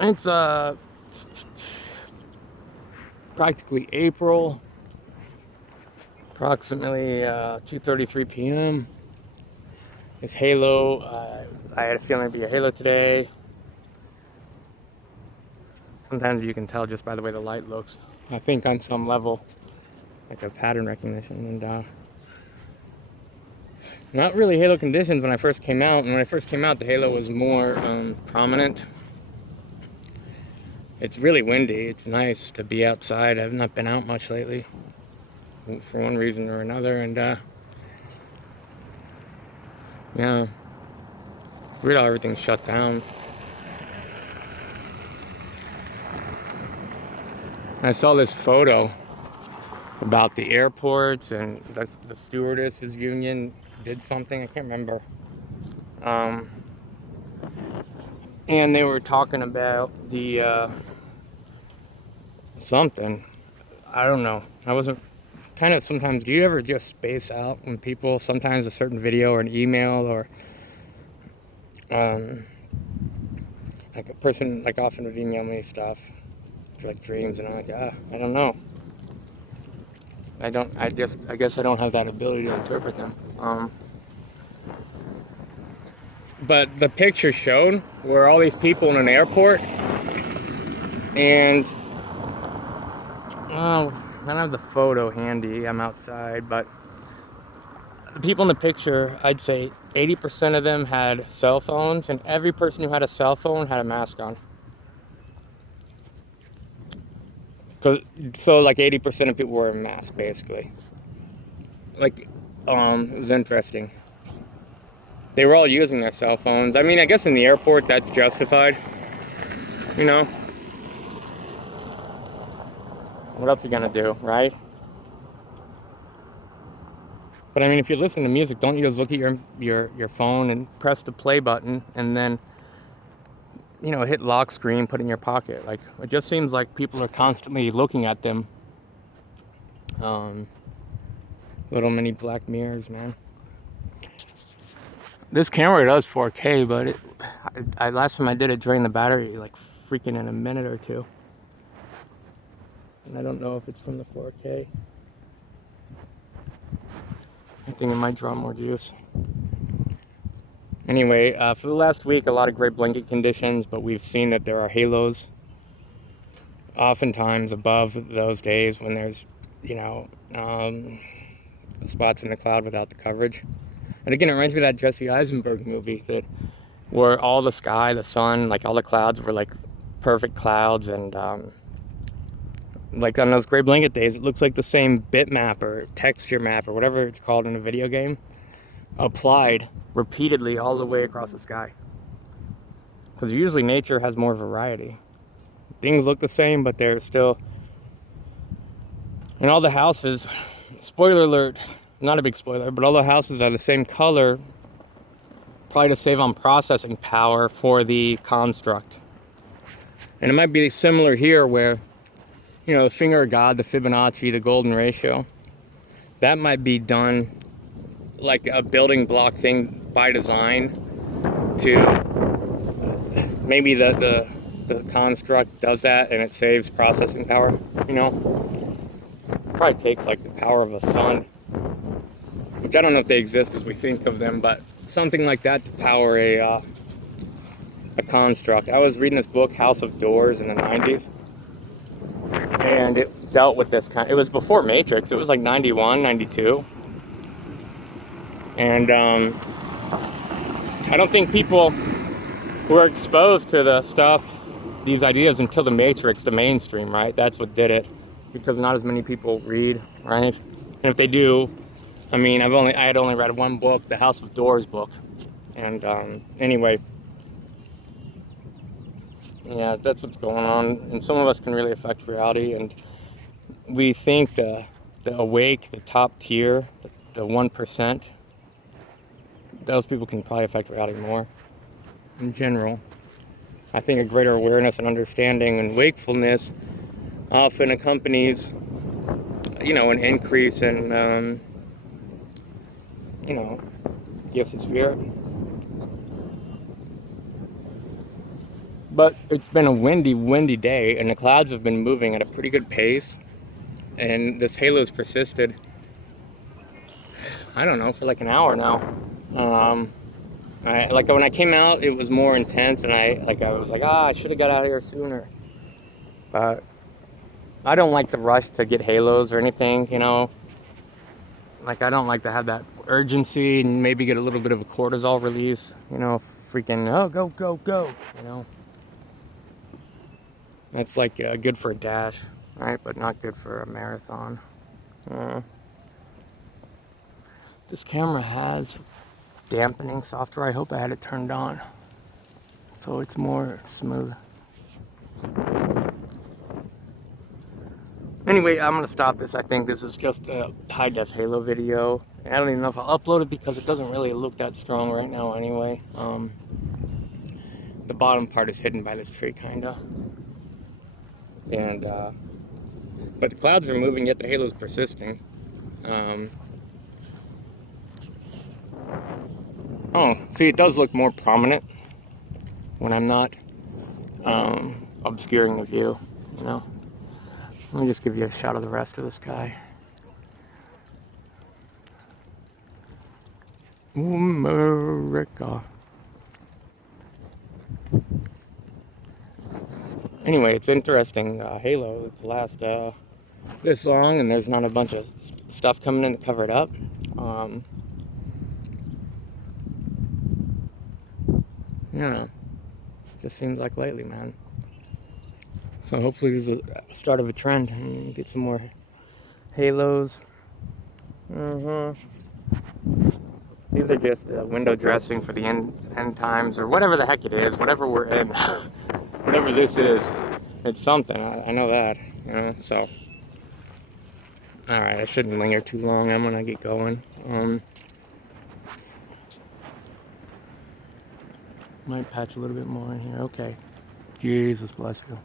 It's practically April, approximately 2:33 p.m. It's Halo. I had a feeling it'd be a Halo today. Sometimes you can tell just by the way the light looks. I think on some level, like a pattern recognition. And not really Halo conditions when I first came out. And when I first came out, the Halo was more prominent. It's really windy. It's nice to be outside. I've not been out much lately, for one reason or another. And yeah, weird how everything's shut down. I saw this photo about the airports and the stewardesses union did something. I can't remember. And they were talking about the something. I don't know. I wasn't kind of sometimes. Do you ever just space out when people sometimes a certain video or an email or like a person like often would email me stuff like dreams and I'm like I don't know. I guess I don't have that ability to interpret them. But the picture showed were all these people in an airport, and oh, I don't have the photo handy. I'm outside, but the people in the picture, I'd say 80% of them had cell phones, and every person who had a cell phone had a mask on. So like 80% of people were in masks, basically. Like, it was interesting. They were all using their cell phones. I mean, I guess in the airport that's justified. You know, what else are you gonna do, right? But I mean, if you listen to music, don't you just look at your phone and press the play button and then hit lock screen, put it in your pocket? Like, it just seems like people are constantly looking at them. Little mini Black Mirrors, man. This camera does 4K, but last time I did it drained the battery like freaking in a minute or two. And I don't know if it's from the 4K. I think it might draw more juice. Anyway, for the last week, a lot of great blanket conditions, but we've seen that there are halos oftentimes above those days when there's, spots in the cloud without the coverage. And again, it reminds me of that Jesse Eisenberg movie where all the sky, the sun, like all the clouds were like perfect clouds, and like on those gray blanket days, it looks like the same bitmap or texture map or whatever it's called in a video game applied repeatedly all the way across the sky. Because usually nature has more variety. Things look the same, but they're still... And all the houses, spoiler alert, not a big spoiler, but all the houses are the same color, probably to save on processing power for the construct. And it might be similar here where, the finger of God, the Fibonacci, the golden ratio, that might be done like a building block thing by design to maybe the construct does that and it saves processing power, Probably takes like the power of a sun, which I don't know if they exist as we think of them, but something like that to power a construct. I was reading this book, House of Doors, in the 90s, and it dealt with this it was before Matrix. It was like 91, 92. And I don't think people were exposed to the stuff, these ideas, until the Matrix, the mainstream, right? That's what did it, because not as many people read, right? And if they do, I mean, I had only read one book, the House of Doors book. And anyway, yeah, that's what's going on. And some of us can really affect reality. And we think the awake, the top tier, the 1%, those people can probably affect reality more in general. I think a greater awareness and understanding and wakefulness often accompanies, an increase in, gifts of spirit. But it's been a windy day, and the clouds have been moving at a pretty good pace. And this halo's persisted, I don't know, for like an hour now. Like when I came out, it was more intense, and I was like, I should have got out of here sooner. But I don't like to rush to get halos or anything, you know. Like, I don't like to have that urgency and maybe get a little bit of a cortisol release, you know, freaking, oh, go, you know. That's like good for a dash, right? But not good for a marathon. This camera has dampening software. I hope I had it turned on so it's more smooth. Anyway, I'm gonna stop this. I think this is just a high def halo video. I don't even know if I'll upload it because it doesn't really look that strong right now anyway. The bottom part is hidden by this tree, kinda. And but the clouds are moving, yet the halo's persisting. Oh, see, it does look more prominent when I'm not obscuring the view, you know. Let me just give you a shot of the rest of the sky. America. Anyway, it's interesting. Halo to last this long, and there's not a bunch of stuff coming in to cover it up. You know, just seems like lately, man. So hopefully this is the start of a trend and get some more halos. These are just window dressing for the end times, or whatever the heck it is, whatever we're in. Whatever this is, it's something. I know that. So, all right, I shouldn't linger too long. I'm gonna get going. Might patch a little bit more in here. Okay. Jesus bless you.